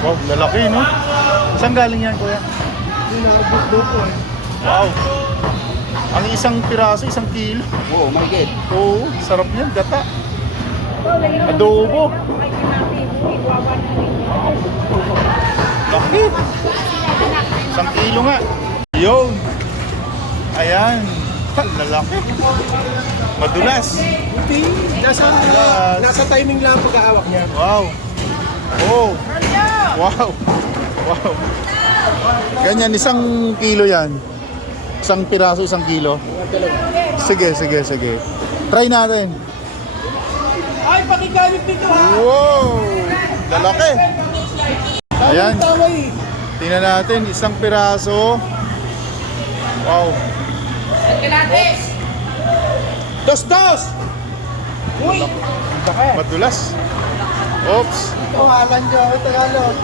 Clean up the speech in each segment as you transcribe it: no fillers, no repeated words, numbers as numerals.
Wow, lalaki, no? Saan galing yan, kuya? Sinabot daw po eh. Wow. Ang isang piraso, 1 kilo. Oo, my God. Oo, sarap yan, gata. Adobo. Laki. 1 kilo nga. Yun. Ayan. Lalaki. Madulas. Buti, nasa timing lang ang pag-aawak niya. Wow. Oh. Wow. Wow. Ganyan, 1 kilo yan. 1 piraso, 1 kilo. Sige, sige, sige. Try natin. Ay, pakigamit dito ha! Wow. Lalaki. Ayan. Tama eh. Tingnan natin, 1 piraso. Wow. Dos! Uy! Madulas. Oops. Ito halan dyan, Tagalog.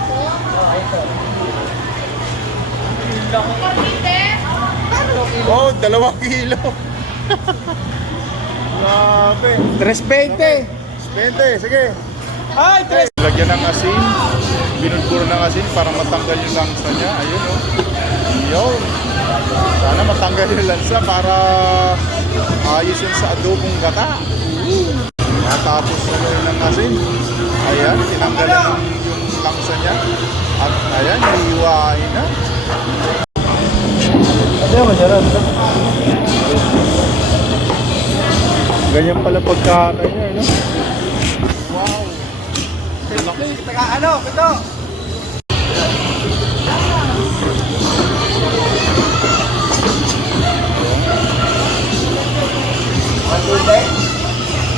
Oh, 2 kilo. Grabe. 3.20. 20, sige. Ay, 3. Lagyan ng asin. Binudburo ng asin para matanggal yung langsa niya. Ayun, oh. Yun. Sana matanggal yung langsa para ayos yun sa adobong gata. Natapos na yun ng asin. Ayan, tinanggal na yung langsa niya. At ayan, hiwain na. Ano masarap? Ganyan pala pagkakain niya, no? Wow. Taga ano, ito.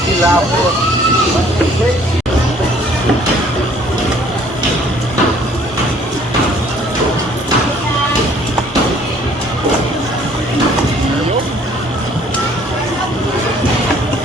Silapot.